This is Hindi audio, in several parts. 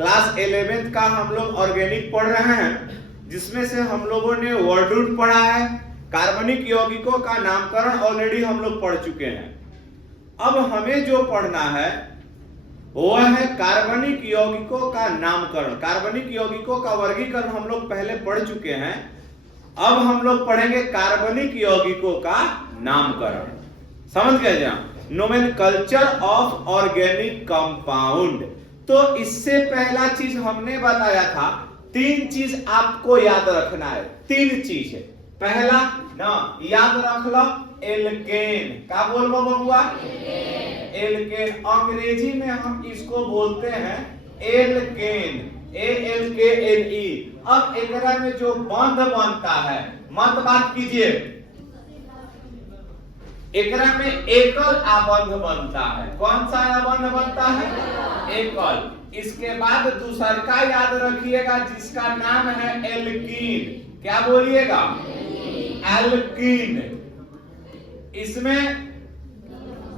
क्लास 11th का हम लोग ऑर्गेनिक पढ़ रहे हैं, जिसमें से हम लोगों ने वर्ड रूट पढ़ा है। कार्बनिक यौगिकों का नामकरण ऑलरेडी हम लोग पढ़ चुके हैं। अब हमें जो पढ़ना है वह है कार्बनिक यौगिकों का नामकरण। कार्बनिक यौगिकों का वर्गीकरण हम लोग पहले पढ़ चुके हैं। अब हम लोग पढ़ेंगे कार्बनिक यौगिकों का नामकरण। समझ गए जरा, नोमेनकल्चर ऑफ ऑर्गेनिक कंपाउंड। तो इससे पहला चीज हमने बताया था, 3 चीज आपको याद रखना है। 3 चीज है। पहला ना याद रख लो, एल्केन। क्या बोलबो बबुआ? एल्केन। अंग्रेजी में हम इसको बोलते हैं एल्केन, ALKNE। अब एकरा में जो बंध बनता है, मत बात कीजिए, एकरा में एकल आबंध बनता है। कौन सा आबंध बनता है? एकल। इसके बाद दूसरा का याद रखिएगा, जिसका नाम है एल्कीन। क्या बोलिएगा? एल्कीन। इसमें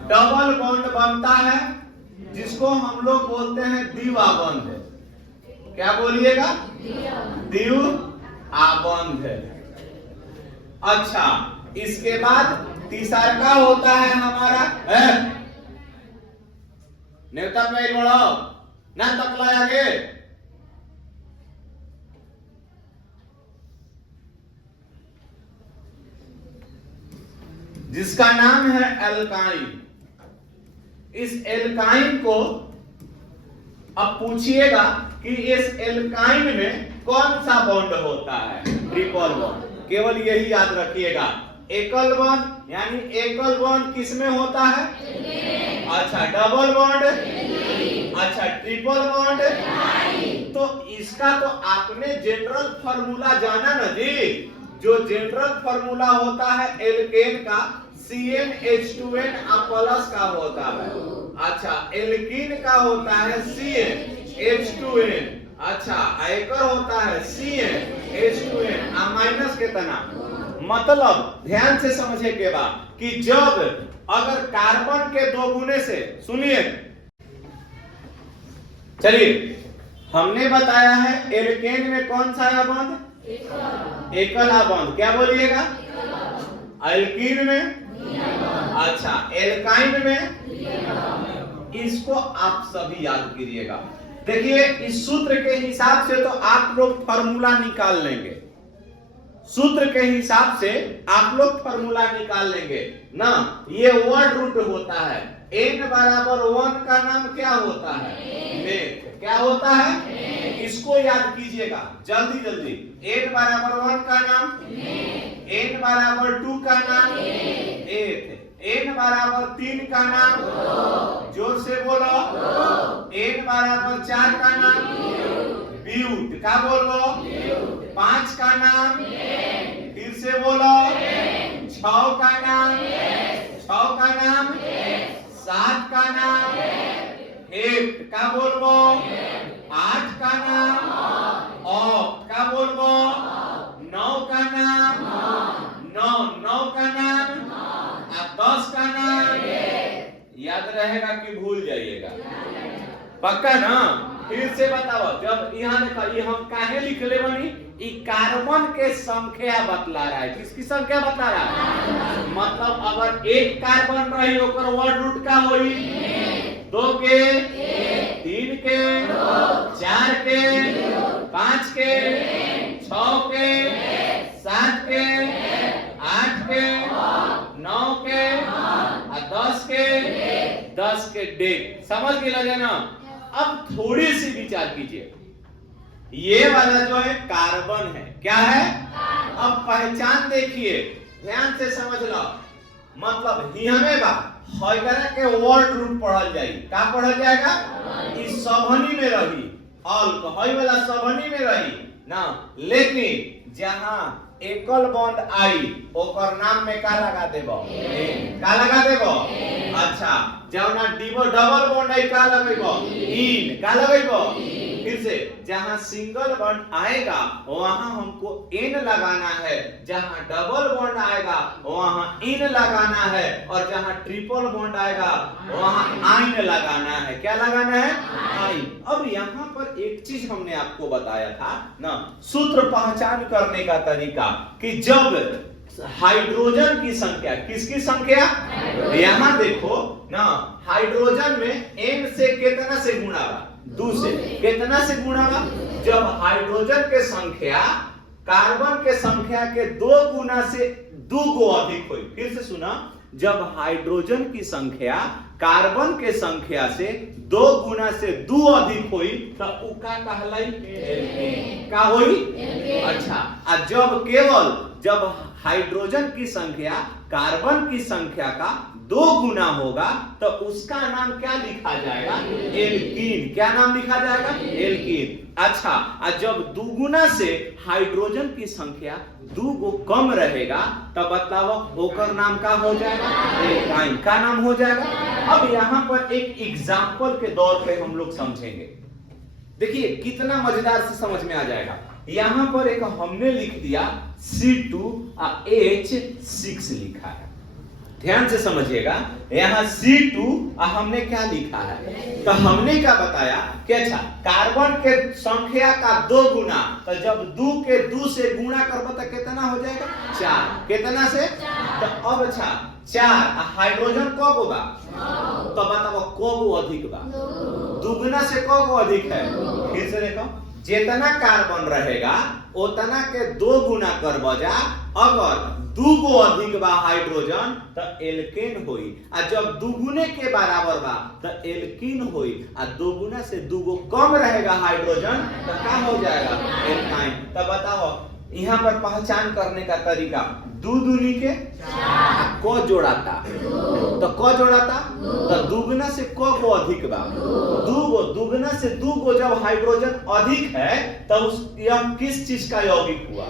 डबल बॉन्ड बनता है, जिसको हम लोग बोलते हैं द्विआबंध। क्या बोलिएगा? द्विआबंध। अच्छा, इसके बाद तीसरा का होता है हमारा नेवता में बढ़ो ना तकला आगे। जिसका नाम है एल्काइन। इस एल्काइन को अब पूछिएगा कि इस एल्काइन में कौन सा बॉन्ड होता है? Triple bond. केवल यही याद रखिएगा। एकल बॉन्ड यानी एकल बॉन्ड किसमें होता है? अच्छा, डबल बॉन्ड? अच्छा, ट्रिपल बॉन्ड? तो इसका तो आपने जनरल फार्मूला जाना ना जी। जो जनरल फार्मूला होता है एल्केन का, CnH2n प्लस का होता है। अच्छा, एल्कीन का होता है CnH2n। अच्छा, एकर होता है CnH2n माइनस के तना। मतलब ध्यान से समझे के बाद कि जब अगर कार्बन के 2 गुने से, सुनिए, चलिए, हमने बताया है एल्केन में कौन सा आबंध? एकल आबंध। क्या बोलिएगा? एल्कीन में? अच्छा, एल्काइन में? इसको आप सभी याद कीजिएगा। देखिए, इस सूत्र के हिसाब से तो आप लोग फार्मूला निकाल लेंगे। सूत्र के हिसाब से आप लोग फार्मूला निकाल लेंगे ना। ये वर्ड रूट होता है। n बराबर 1 का नाम क्या होता है? मेथ। क्या होता है? इसको याद कीजिएगा जल्दी जल्दी। n बराबर 1 का नाम n बराबर 2 का नाम एथ, n बराबर 3 का नाम जोर से बोलो, n बराबर 4 का नाम ब्यूट। क्या बोलो? 5 का नाम, फिर से बोलो, 6 का नाम, 6 का नाम, 7 का नाम हेप्ट। क्या बोलबो? 8 का नाम ऑफ। क्या बोलबो? 9 का नाम 9 का नाम, 10 का नाम याद रहेगा कि भूल जाइएगा? पक्का ना? फिर से बताओ। जब यहाँ देखो, ये हम काहे लिख ले बनी? ई कार्बन के संख्या बतला रहा है। किसकी संख्या बतला रहा है? मतलब अगर एक कार्बन रही, ओकर वर्ड रूट का होई 2 के, 3 के, 4 के, 5 के, 6 के, 7 के, 8 के, 9 के, 10 के डेट। समझ के लगे ना? अब थोड़ी सी विचार कीजिए। ये वाला जो है कार्बन है। क्या है? अब पहचान देखिए, ध्यान से समझ लो। मतलब ही हमें बा हयकरा के वर्ड रूट पढ़ल जाई। का पढ़ल जाएगा? इस सभनी में रही, अल्कोहल वाला सभनी में रही ना। लेकिन जहां एकल बॉन्ड आई, ओकर नाम में का लगा देबो? का लगा देबो? अच्छा, जब ना डबल बॉन्ड आई, का लगेबो? इन। का लगेबो? फिर से जहां सिंगल बॉन्ड आएगा वहां हमको एन लगाना है, जहां डबल बॉन्ड आएगा वहां इन लगाना है, और जहां ट्रिपल बॉन्ड आएगा वहां आइन लगाना है। क्या लगाना है? आइन। अब यहां पर एक चीज हमने आपको बताया था ना, सूत्र पहचान करने का तरीका, कि जब हाइड्रोजन की संख्या, किसकी संख्या? यहां देखो ना, हाइड्रोजन में n से कितना से गुणा बा? 2 से। कितना से गुणा बा? जब हाइड्रोजन के संख्या कार्बन के संख्या के 2 गुना से 2 गो अधिक हुई। फिर से सुना, जब हाइड्रोजन की संख्या कार्बन के संख्या से 2 गुना से 2 अधिक हुई तो उ का कहलाई? का होई? अच्छा, जब केवल जब हाइड्रोजन की संख्या कार्बन की संख्या का 2 गुना होगा तो उसका नाम क्या लिखा जाएगा? एल्कीन। क्या नाम लिखा जाएगा? एल्कीन। अच्छा, जब 2 गुना से हाइड्रोजन की संख्या 2 गो कम रहेगा तब बताओ ओकर नाम का हो जाएगा? एल्काइन। का नाम हो जाएगा? अब यहां पर एक एग्जाम्पल के दौर पे हम लोग समझेंगे। देखिए कितना मजेदार से समझ में आ जाएगा। यहां पर एक हमने लिख दिया C2H6 लिखा है। ध्यान से समझिएगा, यहां C2 हमने क्या लिखा है? तो हमने क्या बताया कि अच्छा, कार्बन के संख्या का 2 गुना, तो जब 2 के 2 से गुणा करबो तो कितना हो जाएगा? 4। कितना से? तो अब अच्छा 4 हाइड्रोजन कब होगा? तो बताओ कब अधिक बा? 2 गुना से कब अधिक है? फिर से देखो, जितना कार्बन रहेगा उतना के 2 गुना करबो जा, अगर 2 गो अधिक बा हाइड्रोजन तो एल्केन होई, और जब 2 गुने के बराबर बा तो एल्कीन होई, और 2 गुना से 2 गो कम रहेगा हाइड्रोजन तो क्या हो जाएगा? एल्काइन। तो बताओ यहाँ पर पहचान करने का तरीका, 2 दूनी के को जोड़ाता, तो को जोड़ाता तो 2 गुना से को अधिक बा? 2 गो। 2 गुना से 2 गो जब हाइड्रोजन अधिक है तो यह किस चीज का यौगिक हुआ?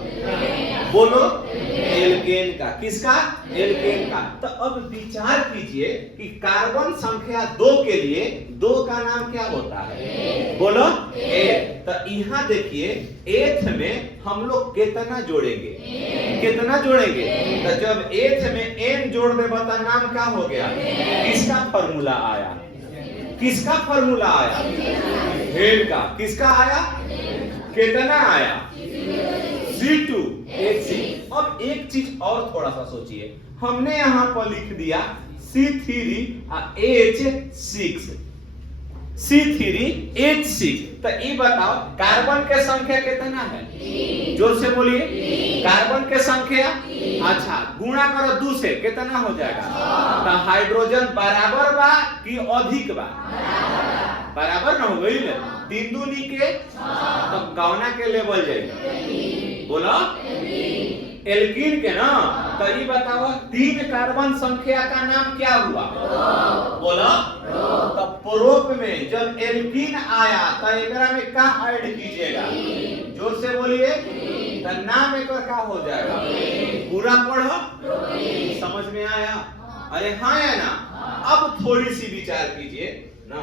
बोलो, एल्केन का। किसका? एल्केन का। तो अब विचार कीजिए कि कार्बन संख्या 2 के लिए 2 का नाम क्या होता है? बोलो, एथ। तो यहाँ देखिए एथ में हम लोग कितना जोड़ेंगे? कितना जोड़ेंगे? तो जब एथ में n जोड़ देबो तो नाम क्या हो गया? किसका फॉर्मूला आया? किसका फॉर्मूला आया? हेड का। किसका आया? कितना आया? C2H6। अब एक चीज और थोड़ा सा सोचिए, हमने यहां पर लिख दिया C3H6। C3H6। तो ये बताओ कार्बन के संख्या कितना है? जोर से बोलिए, कार्बन के संख्या। अच्छा, गुणा करो 2 से, कितना हो जाएगा? तो हाइड्रोजन बराबर बा कि अधिक बा? बराबर ना हो गई? 3 दूनी के तो कौना के लेवल जाएगा? बोलो, एल्कीन के ना। तो ये बताओ 3 कार्बन संख्या का नाम क्या हुआ? बोलो, तो प्रोप में जब एल्कीन आया तो एकरा में क्या ऐड कीजिएगा? जोर से बोलिए, तो नाम एक क्या हो जाएगा? पूरा पढ़ो। समझ में आया? अरे हाँ या ना? अब थोड़ी सी विचार कीजिए ना,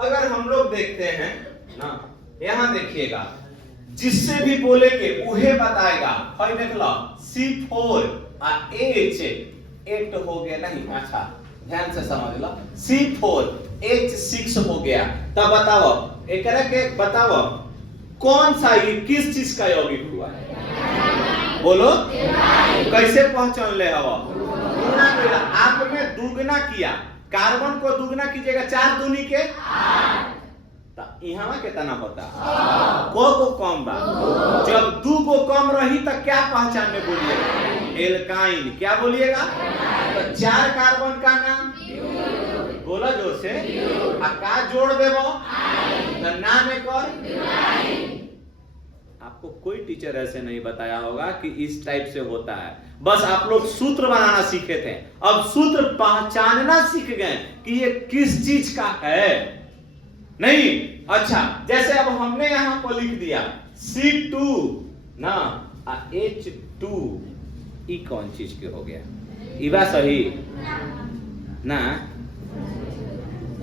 अगर हम लोग देखते हैं ना, यहां देखिएगा, जिससे भी बोलेंगे उहे बताएगा। भाई देख लो, C4H 8 हो गया नहीं? अच्छा ध्यान से समझ लो, C4H6 हो गया। तब बताओ एकरा के बताओ कौन सा ये किस चीज का यौगिक हुआ? बोलो, कैसे पहचान ले हवा? गुना किया। आपने दुगना किया, कार्बन को दुगना कीजिएगा 4 दूनी के 8। यहाँ कितना होता? को कम बा? जब 2 को कम रही तो क्या पहचान में बोलिएगा? एल्काइन। क्या बोलिएगा? तो 4 कार्बन का नाम बोला जोर से, का जोड़ देवो तो नाम एक और। आपको कोई टीचर ऐसे नहीं बताया होगा कि इस टाइप से होता है, बस आप लोग सूत्र बनाना सीखे थे, अब सूत्र पहचानना सीख गए कि ये किस चीज का है। नहीं, अच्छा जैसे अब हमने यहां पर लिख दिया C2 ना H2, ई कौन चीज के हो गया? इबा सही ना?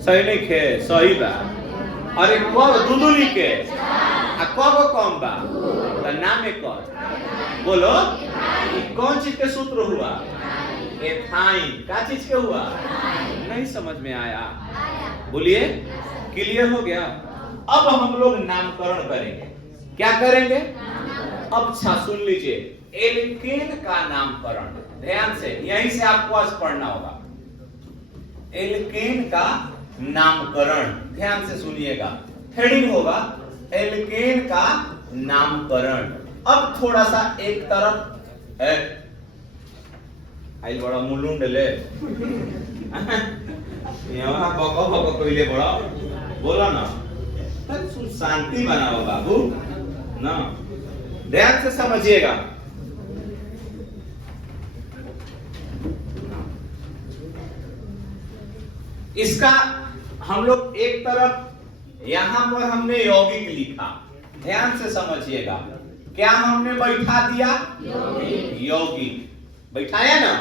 सही नहीं खे? सही बा। अरे कब दूधू लिखे कगो कम बा तो नाम एक बोलो कौन चीज के सूत्र हुआ? एथाइन। क्या चीज के हुआ? नहीं समझ में आया? बोलिए, क्लियर हो गया? अब हम लोग नामकरण करेंगे। क्या करेंगे? अब अच्छा सुन लीजिए, एल्केन का नामकरण। ध्यान से, यहीं से आपको आज पढ़ना होगा। एल्केन का नामकरण, ध्यान से सुनिएगा। हेडिंग होगा एल्केन का नामकरण। अब थोड़ा सा एक तरफ आई बड़ा मुलुंड ले यहाँ बको बको कोइले बड़ा बोला ना, तो शांति बनाओ बाबू ना, ध्यान से समझिएगा। इसका हम लोग एक तरफ यहां पर हमने यौगिक लिखा, ध्यान से समझिएगा। क्या हमने बैठा दिया? यौगिक बैठाया ना,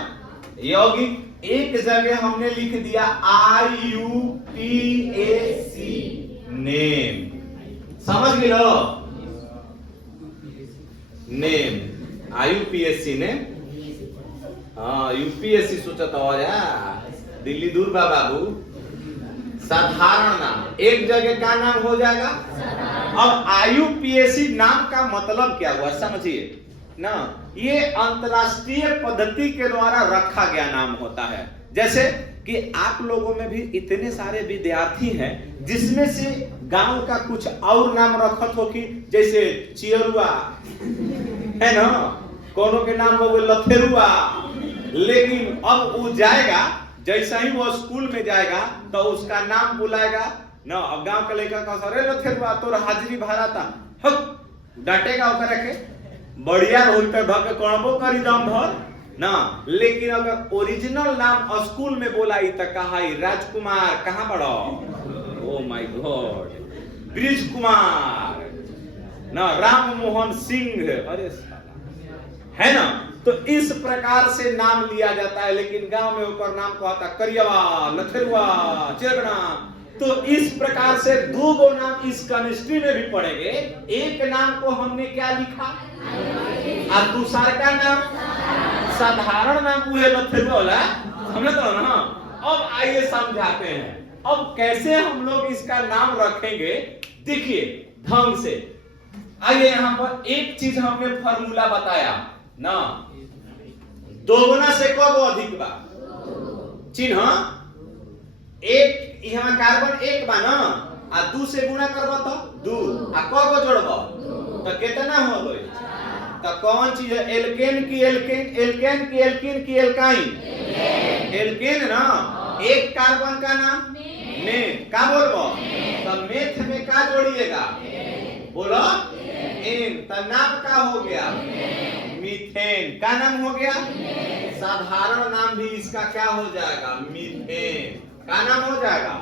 यौगिक। एक जगह हमने लिख दिया IUPAC नेम, समझ गए लो? Name IUPAC name. हाँ, यूपीएससी सोचा तो दिल्ली दूर बा बाबू। साधारण नाम एक जगह का नाम हो जाएगा। अब IUPAC नाम का मतलब क्या हुआ समझिए ना, ये अंतरराष्ट्रीय पद्धति के द्वारा रखा गया नाम होता है। जैसे कि आप लोगों में भी इतने सारे विद्यार्थी हैं जिसमें से गांव का कुछ और नाम रखत हो, कि जैसे चियरुआ है ना, कोनो के नाम हो लथेरुआ। लेकिन अब वो जाएगा, जैसा ही वो स्कूल में जाएगा तो उसका नाम बुलाएगा ना। अब गांव के लड़का का सरे लथेरुआ तोर हाजिरी भरा था, हक डांटेगा ओकरा के, बढ़िया रोल पे भग कणबो करी दम भर ना। लेकिन अगर ओरिजिनल नाम स्कूल में बोलाई तो कहा राजकुमार, कहां पढ़ो? Oh my God, bridge Kumar ना, राम मोहन सिंह, अरे साला है ना। तो इस प्रकार से नाम लिया जाता है। लेकिन गांव में ऊपर नाम को आता करियवा, लथेरुआ, चिरगना। तो इस प्रकार से दो गो नाम इस केमिस्ट्री में भी पढ़ेंगे। एक नाम को हमने क्या लिखा और दूसरा का नाम साधारण नाम हुए लथेरुआ वाला, हमने तो ना। अब आइए समझाते हैं अब कैसे हम लोग इसका नाम रखेंगे। देखिए ढंग से आइए, यहां पर एक चीज हमने फार्मूला बताया ना, दोगुना से कब अधिक बा चिन्ह, एक यहाँ कार्बन एक बा ना, आ दू से गुणा करबा तो दू, आ कब जोड़बा तो कितना हो गई? तो कौन चीज है? एल्केन की एल्केन, एल्केन की एल्कीन की एल्काइन, एल्केन ना। एक कार्बन का नाम मेथ, का बोलबो तो मेथ में का जोड़िएगा? बोलो एन। तो नाम का हो गया मीथेन। का नाम हो गया? साधारण नाम भी इसका क्या हो जाएगा? मीथेन का नाम हो जाएगा।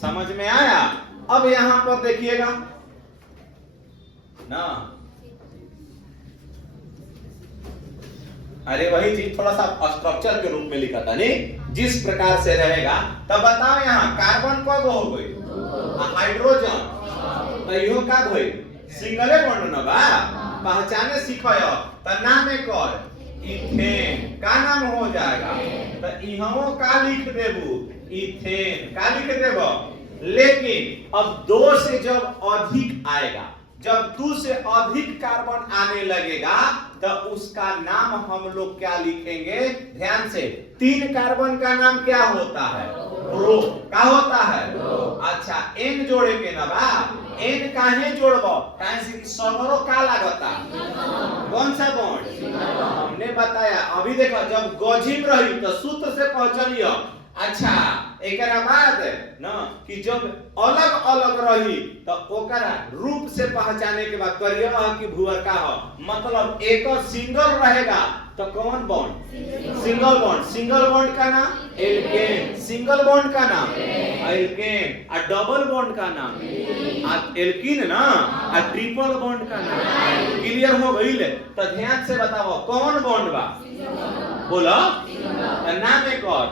समझ में आया? अब यहां पर देखिएगा ना, अरे वही चीज थोड़ा सा स्ट्रक्चर के रूप में लिखा था नहीं, जिस प्रकार से रहेगा। तब बताओ यहाँ कार्बन कब हो गई? हाइड्रोजन तो इहो का होई? सिंगले बॉन्ड न बा, पहचाने सीखो तो नाम एक और इथेन का नाम हो जाएगा। तो इहो का लिख देबू? इथेन का लिख देबो। लेकिन अब दो से जब अधिक आएगा, जब दो से अधिक कार्बन आने लगेगा तो उसका नाम हम लोग क्या लिखेंगे? ध्यान से, तीन कार्बन का नाम क्या होता है? प्रो। क्या होता है? अच्छा एन जोड़े के ना बा, एन काहे जोड़बो? काहे से कि सगरो का लागता? कौन सा बॉन्ड? हमने बताया अभी। देखो जब गजिम रही तो सूत्र से पहचानियो। अच्छा एक बाद ना कि जब अलग अलग रही तो ओकरा रूप से पहचाने के बाद करिए कि भूअर का हो, मतलब एक सिंगल रहेगा तो कौन bond? Single bond. Single bond का नाम एल्केन, सिंगल बॉन्ड का नाम एल्केन, और डबल बॉन्ड का नाम एल्कीन ना, और ट्रिपल बॉन्ड का नाम। क्लियर हो गई? तो ध्यान से बताओ कौन बॉन्ड बा? बोलो नाम एक और,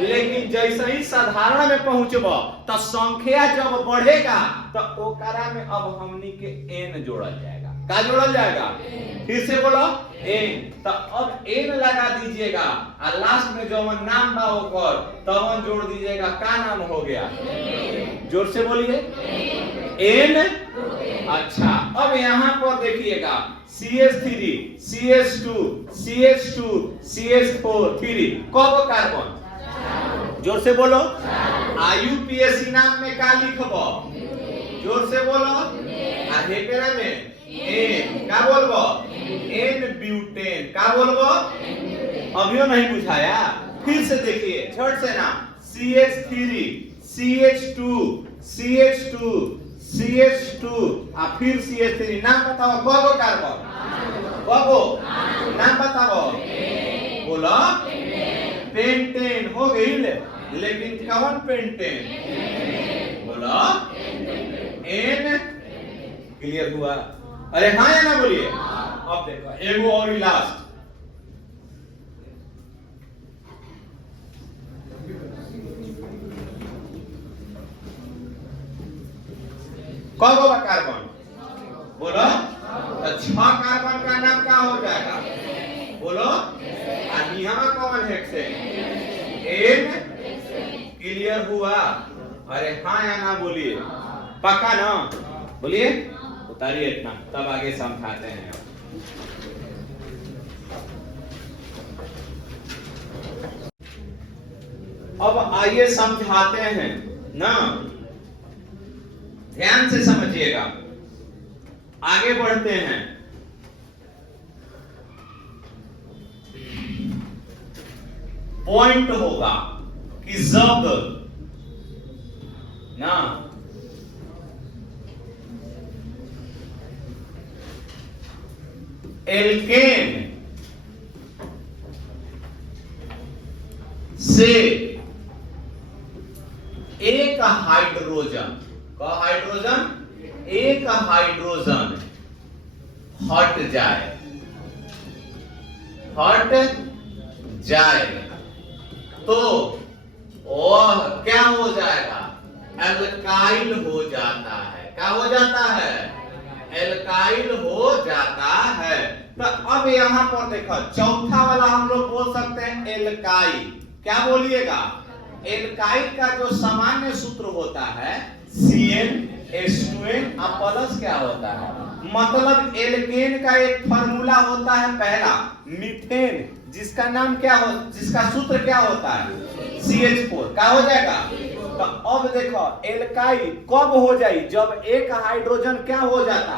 लेकिन जैसे ही साधारण में पहुंचब तो संख्या जब बढ़ेगा तो ओकरा में अब हमनी के एन जोड़ल जाएगा। क्या जोड़ल जाएगा? फिर से बोलो एन। तो अब एन लगा दीजिएगा और लास्ट में जो नाम बा ओकर तवन जोड़ दीजिएगा। क्या नाम हो गया? जोर से बोलिए एन। अच्छा अब यहाँ पर देखिएगा CH3 CH2 CH2 CH4 3 कब कार्बन? जोर से बोलो। IUPAC नाम में का लिखब? जोर से बोलो। हेकरा में एन का बोलबो? N butane. का बोलबो? अभियो नहीं बुझाया? फिर से देखिए झट से ना। CH3 CH2 CH2 CH2 और फिर CH3 नाम बताओ। कगो कार्बन? कगो नाम बताओ। बोलो पेंटेन हो गई। लेकिन कौन पेंटेन? बोलो एन। क्लियर हुआ? अरे हाँ या ना बोलिए। अब देखो एगो और लास्ट। कगो कार्बन? बोलो तो 6 कार्बन का नाम क्या हो जाएगा? बोलो यहाँ कौन हेक्सेन? एन। क्लियर हुआ? अरे हाँ या ना बोलिए। पक्का ना? बोलिए। उतारिए इतना तब आगे समझाते हैं। अब आइए समझाते हैं ना, ध्यान से समझिएगा। आगे बढ़ते हैं। पॉइंट होगा कि जब ना एल्केन से एक हाइड्रोजन का हाइड्रोजन एक हाइड्रोजन हट जाए तो वह क्या हो जाएगा? एल्काइल हो जाता है। क्या हो जाता है? एल्काइल हो जाता है। तो अब यहां पर देखो चौथा वाला हम लोग बोल सकते हैं एल्काइल। क्या बोलिएगा? एल्काइल का जो सामान्य सूत्र होता है CnH2n और प्लस क्या होता है? मतलब एल्केन का एक फार्मूला होता है पहला मीथेन, जिसका नाम क्या हो, जिसका सूत्र क्या होता है? CH4। क्या हो जाएगा? तो अब देखो एल्काइल कब हो जाए? जब एक हाइड्रोजन क्या हो जाता?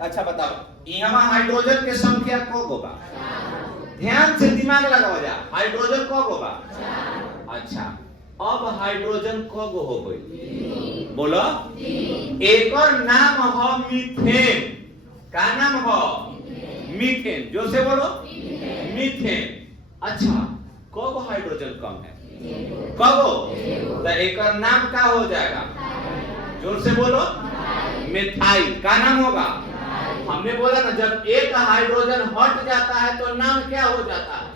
अच्छा बताओ यहाँ हाइड्रोजन के संख्या कब होगा? ध्यान से दिमाग लगाओ जा। हाइड्रोजन कब होगा? अच्छा अब हाइड्रोजन कब हो गई? बोलो एक और नाम हो मीथेन। का नाम हो? मीथेन। जो से बोलो मीथेन। अच्छा कब हाइड्रोजन कम है? कब? तो एक और नाम क्या हो जाएगा? जोर से बोलो मिथाइल। का नाम होगा? हमने बोला ना जब एक हाइड्रोजन हट जाता है तो नाम क्या हो जाता है?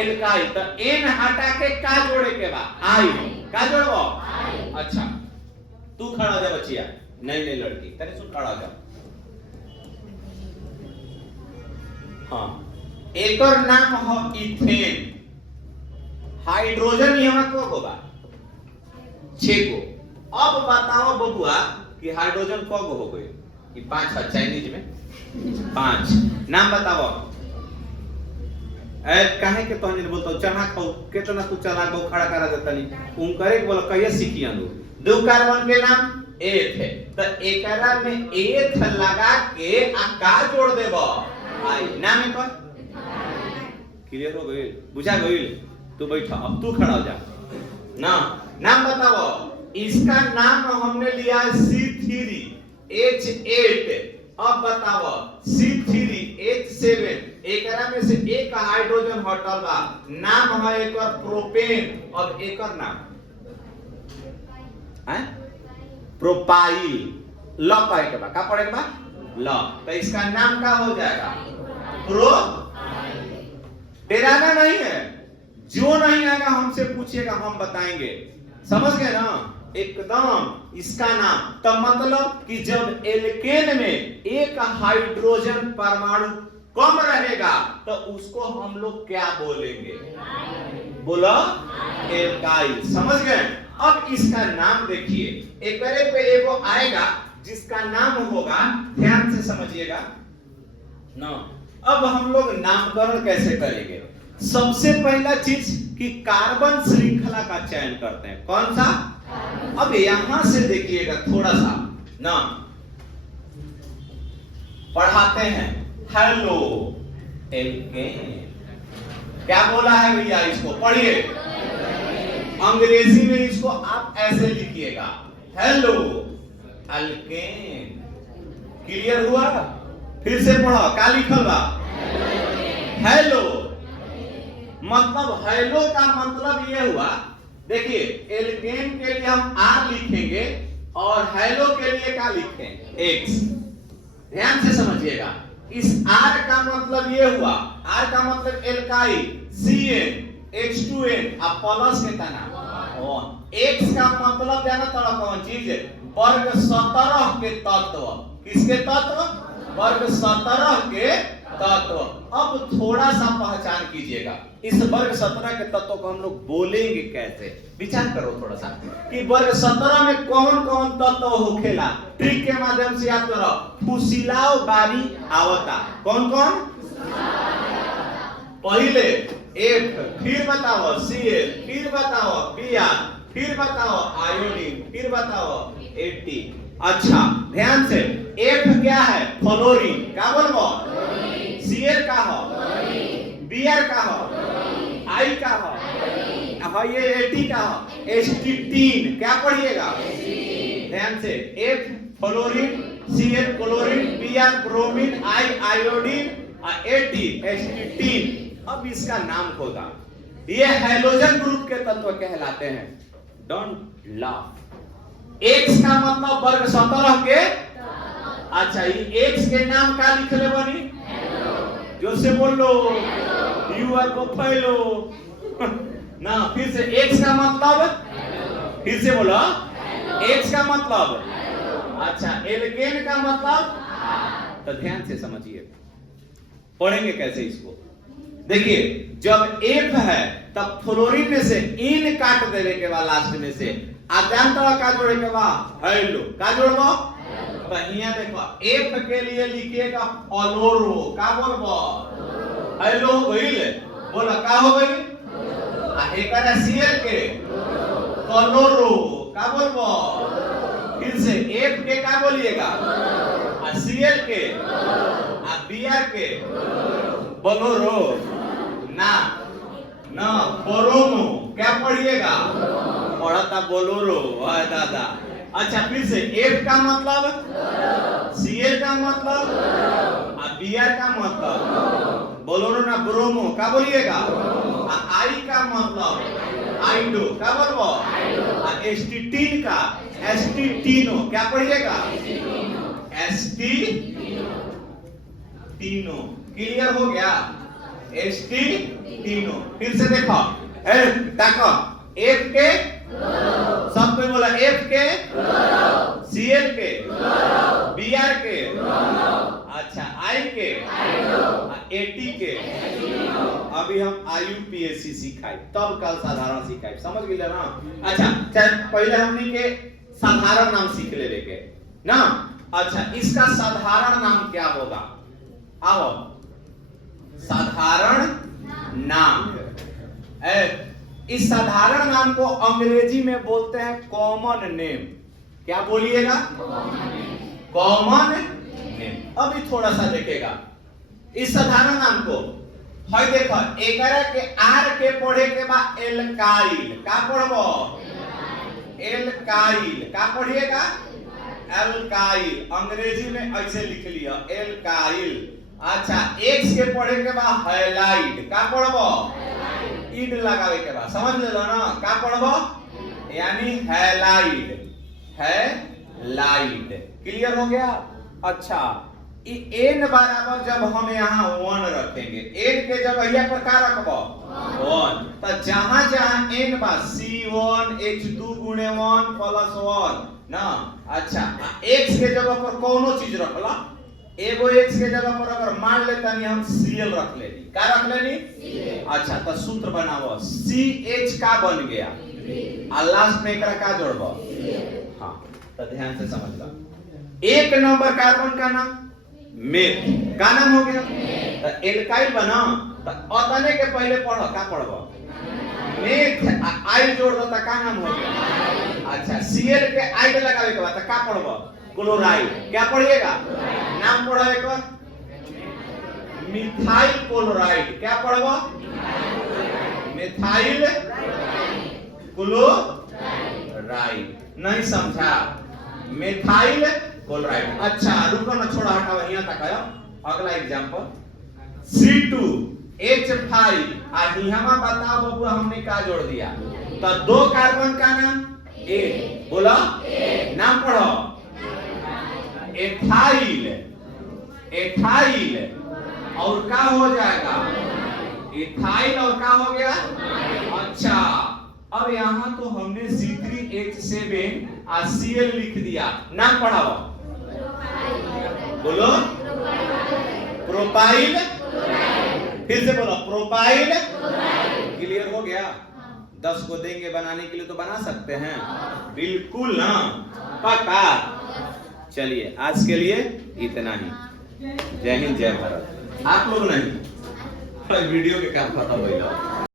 एल्काइल। तो एन हटा के का जोड़े के बाद? आई। का जोड़ो? अच्छा तू खड़ा हो जा बच्चिया। नहीं लड़की तेरे सुन खड़ा हो जा। हाँ एक और नाम हो इथेन। हाइड्रोजन यहाँ को होगा 6 को। अब बताओ बबुआ कि हाइड्रोजन कब हो गए? 5 है चाइनीज में 5। नाम बताओ। काहे के तोहनी बोलतो चना खाओ केतना तू चना बहु खड़ा करा देतनी उन करे के बोल कहिए सीखियन। दो कार्बन के नाम एथ है तो एकरा में एथ लगा के आ का जोड़ देबो? आई। नाम पर क्लियर हो गई? बुझा गई? तू बैठा अब तू खड़ा हो जा ना। नाम बताओ। इसका नाम हमने लिया C3H8। अब बताओ C3H7 एकरा में से एक हाइड्रोजन हटल बा। नाम है एक और प्रोपेन। अब एक और नाम है प्रोपाइल। ल कहे के बा का पढ़े के बा? ल। तो इसका नाम क्या हो जाएगा? प्रो डराना नहीं है, जो नहीं आएगा हमसे पूछिएगा, हम बताएंगे। समझ गए ना? एकदम इसका नाम तो मतलब कि जब एल्केन में एक हाइड्रोजन परमाणु कम रहेगा तो उसको हम लोग क्या बोलेंगे? बोलो एल्काइल। समझ गए? अब इसका नाम देखिए, एक पे एगो आएगा जिसका नाम होगा, ध्यान से समझिएगा ना। अब हम लोग नामकरण कैसे करेंगे? सबसे पहला चीज कि कार्बन श्रृंखला का चयन करते हैं। कौन सा? अब यहां से देखिएगा थोड़ा सा ना, पढ़ाते हैं हेलो एल्केन। क्या बोला है भैया? इसको पढ़िए, अंग्रेजी में इसको आप ऐसे लिखिएगा, हेलो एल्केन। क्लियर हुआ? फिर से पढ़ो, क्या लिखल बा? हेलो। मतलब हेलो का मतलब ये हुआ, देखिए एल्केन के लिए हम आर लिखेंगे और हेलो के लिए क्या लिखें? एक्स। ध्यान से समझिएगा, इस आर का मतलब ये हुआ, आर का मतलब एल्काइल, CN H2N अब प्लस के तना, और एक्स का मतलब जाना तो कौन चीज है? वर्ग 17 के तत्व। किसके तत्व? वर्ग 17 के तत्व। अब थोड़ा सा पहचान कीजिएगा, इस वर्ग 17 के तत्व को हम लोग बोलेंगे कैसे? विचार करो थोड़ा सा कि वर्ग 17 में कौन कौन तत्व होखेला। ट्रिक के माध्यम से याद करो, फुसिलाओ बारी आवता। कौन कौन? पहले F, फिर बताओ Cl, फिर बताओ Br, फिर बताओ आयोडीन, फिर बताओ AT। अच्छा ध्यान से, F क्या है? फ्लोरीन। क्या बोलबो? Cl का हो, Br का हो, I का हो, हाँ ये AT का हो, एस्टिटीन। क्या पढ़िएगा? ध्यान से, F fluorine, Cl chlorine, Br bromine, I iodine, AT एस्टिटीन। अब इसका नाम होगा, ये हाइड्रोजन ग्रुप के तत्व कहलाते हैं। Don't laugh. एक्स का मतलब वर्ग 17 के। अच्छा ये एक्स के नाम का लिख ले बनी? जो से बोल लो, यू आर प्रोफाइलो ना। फिर से एक्स का मतलब, फिर से बोलो, एक्स का मतलब, अच्छा एल्केन का मतलब। तो ध्यान से समझिए, पढ़ेंगे कैसे इसको। देखिए जब F है तब फ्लोरीन में से इन काट देने के बाद लास्ट में से आद्यांतरा का जोड़े के बाद हेलो का जोड़बो। तो यहाँ देखो F के लिए लिखिएगा फ्लोरो। का बोलबो? हेलो भइल, बोला का हो गई? आ एकरा Cl के फ्लोरो। का बोलबो? फिर से F के का बोलिएगा? आ Cl के, आ Br के बोलोरो ना ना बोरोनो। क्या पढ़िएगा? पढ़ता बोलोरो। वाह दादा। अच्छा फिर से F का मतलब, Cl का मतलब, Br का मतलब बोलोरो ना ब्रोमो। का बोलिएगा? I का मतलब आइडो। का बोलबो? एस्टिटीन का एस्टिटीनो। क्या पढ़िएगा? एस्टिटीनो। क्लियर हो गया? एस्टिटीनो। फिर से देखो, देखो F के सब कोई बोला, F के, Cl के, Br के, अच्छा I के, AT के। अभी हम IUPAC सिखाई, तब कल साधारण सिखाई। समझ गए ना? अच्छा पहले हमने के साधारण नाम सीख ले के ना। अच्छा इसका साधारण नाम क्या होगा? आओ साधारण नाम। इस साधारण नाम को अंग्रेजी में बोलते हैं कॉमन नेम। क्या बोलिएगा? Common name. अभी थोड़ा सा देखेगा इस साधारण नाम को। है देखो एकरा के आर के पढ़े के बाद एल्काइल। का पढ़बो? एल्काइल। का पढ़िएगा? एल्काइल। अंग्रेजी में ऐसे लिख लिया एल्काइल। अच्छा एक्स के पढ़े के बाद हैलाइड। का पढ़बो? ईड लगावे के बाद। समझ ले लो ना? का पढ़बो? यानी हैलाइड। हैलाइड। क्लियर हो गया? अच्छा एन बराबर जब हम यहाँ 1 रखेंगे, एन के जगह पर का रखबो 1, तो जहां जहां एन बा C1 H2 गुणे 1 प्लस 1 ना। अच्छा, x के जगह पर कोनो चीज रखला, एगो x के जगह पर अगर मान लेता नहीं हम Cl रख लेनी, का रख लेनी Cl। अच्छा, तो सूत्र बनाओ, CH का बन गया और लास्ट में एकरा का जोड़बो Cl। हां, तो ध्यान से समझ लो। एक नंबर कार्बन का नाम मेथ, का नाम हो गया तो एल्काइल बना। तो अतने के पहले पढ़ो, का पढ़बो मेथ, आई जोड़ दो तो का नाम हो गया। अच्छा, Cl के आई लगावे के बाद का पढ़बो क्लोराइड, क्या पढ़िएगा नाम पढ़ो एक बार, मिथाइल क्लोराइड, क्या पढ़बो मिथाइल क्लोराइड। नहीं समझा, मिथाइल क्लोराइड। अच्छा रुको ना, छोड़ा हटाओ, यहां तक आयो। अगला एग्जांपल C2H5, आज यहां बताओ बाबू हमने का जोड़ दिया, तो 2 कार्बन का नाम ए, बोलो नाम पढ़ो एथाइल, एथाइल और का हो जाएगा इथाइल और का हो गया। अच्छा, अब यहां तो हमने C3H7 और Cl लिख दिया, नाम पढ़ाओ बोलो प्रोपाइल, फिर से बोलो प्रोपाइल। क्लियर हो गया? 10 को देंगे बनाने के लिए तो बना सकते हैं, बिल्कुल ना, पक्का। चलिए आज के लिए इतना ही। जय हिंद जय भारत। आप लोग नहीं, वीडियो के काम खत्म हो गया।